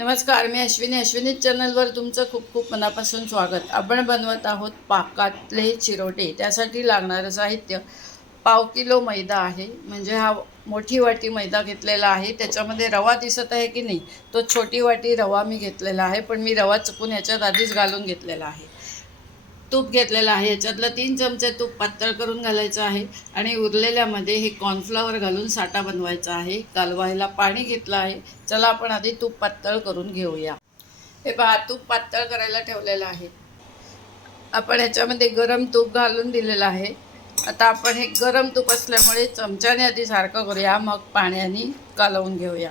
नमस्कार मी अश्विनी. अश्विनी चॅनलवर तुमचं खूप खूप मनापासून स्वागत. आपण बनवत आहोत पाकातले चिरोटे. त्यासाठी लागणारं साहित्य पाव किलो मैदा आहे. म्हणजे हा मोठी वाटी मैदा घेतलेला आहे. त्याच्यामध्ये रवा दिसत आहे की नाही? तो छोटी वाटी रवा मी घेतलेला आहे. पण मी रवा चुकून याच्यात आधीच घालून घेतलेला आहे. तूप घेतलेलं आहे. याच्यातलं तीन चमचे तूप पातळ करून घालायचं आहे आणि उरलेल्यामध्ये हे कॉर्नफ्लॉवर घालून साठा बनवायचा आहे. कालवायला पाणी घेतलं आहे. चला आपण आधी तूप पातळ करून घेऊया. हे पहा तूप पातळ करायला ठेवलेलं आहे. आपण ह्याच्यामध्ये गरम तूप घालून दिलेलं आहे. आता आपण हे गरम तूप असल्यामुळे चमच्याने आधी सारखं करूया. मग पाण्याने कालवून घेऊया.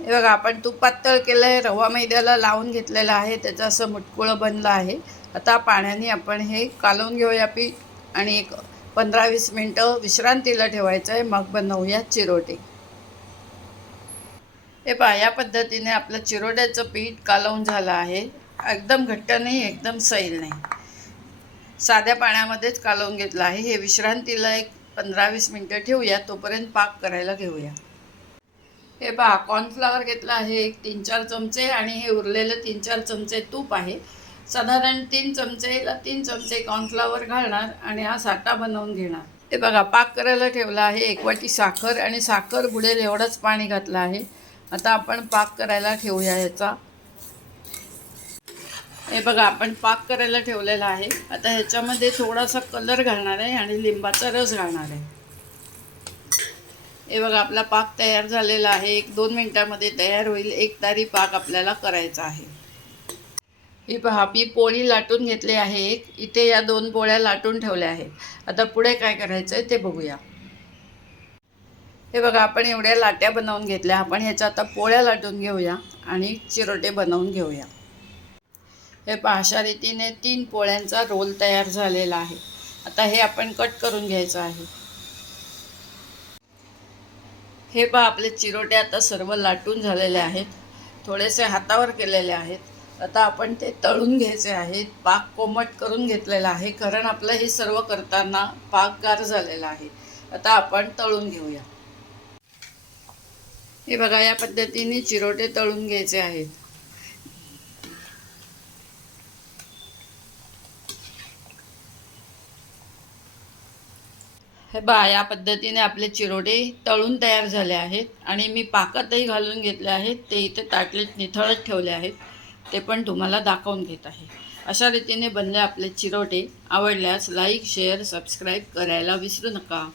हे बघा आपण तूप पातळ केलं आहे रवा मैद्याला लावून घेतलेलं आहे त्याचं असं मुटकुळं बनलं आहे. आता पाण्याने आपण हे कालवून घेऊया पीठ आणि एक पंधरा वीस मिनटं विश्रांतीला ठेवायचं आहे. मग बनवूया चिरोटे. हे पहा या पद्धतीने आपलं चिरोट्याचं पीठ कालवून झालं आहे. एकदम घट्ट नाही एकदम सैल नाही. साध्या पाण्यामध्येच कालवून घेतलं आहे. हे विश्रांतीला एक पंधरा वीस मिनटं ठेवूया तोपर्यंत पाक करायला घेऊया. हे पहा कॉर्नफ्लॉवर घेतलं आहे एक तीन चार चमचे आणि हे उरलेलं तीन चार चमचे तूप आहे. साधारण तीन चमचेला तीन चमचे कॉर्नफ्लॉवर घालणार आणि हा साठा बनवून घेणार. हे बघा पाक करायला ठेवला आहे एक वाटी साखर आणि साखर बुडेल एवढंच पाणी घातलं आहे. आता आपण पाक करायला ठेवूया ह्याचा हे बघा आपण पाक करायला ठेवलेला आहे. आता ह्याच्यामध्ये थोडासा कलर घालणार आहे आणि लिंबाचा रस घालणार आहे. हे बघा आपला पाक तयार झालेला आहे. एक दोन मिनटामध्ये तयार होईल. एक तारी पाक आपल्याला करायचा आहे. ही पहा मी पोळी लाटून घेतली आहे एक. इथे या दोन पोळ्या लाटून ठेवल्या आहेत. आता पुढे काय करायचं आहे ते बघूया. हे बघा आपण एवढ्या लाट्या बनवून घेतल्या. आपण ह्याच्या आता पोळ्या लाटून घेऊया आणि चिरोटे बनवून घेऊया. हे पहा रीतीने तीन पोळ्यांचा रोल तयार झालेला आहे. आता हे आपण कट करून घ्यायचं आहे. हे पहा आपले चिरोटे आता सर्व लाटून झालेले आहेत. थोडेसे हातावर केलेले आहेत. आता आपण ते तळून घ्यायचे आहेत. पाक कोमट करून घेतलेला आहे कारण आपलं हे सर्व करताना पाक गार झालेला आहे. आता आपण तळून घेऊया. हे बघा या पद्धतीने चिरोटे तळून घ्यायचे आहेत. हे बा या पद्धतीने आपले चिरोटे तळून तयार झाले आहेत आणि मी पाकातही घालून घेतले आहेत. ते इथे ताटलीत निथळत ठेवले आहेत. ते पण तुम्हाला दाखवून घेत आहे. अशा रीतीने बनले आपले चिरोटे आवडल्यास लाईक शेअर सबस्क्राईब करायला विसरू नका.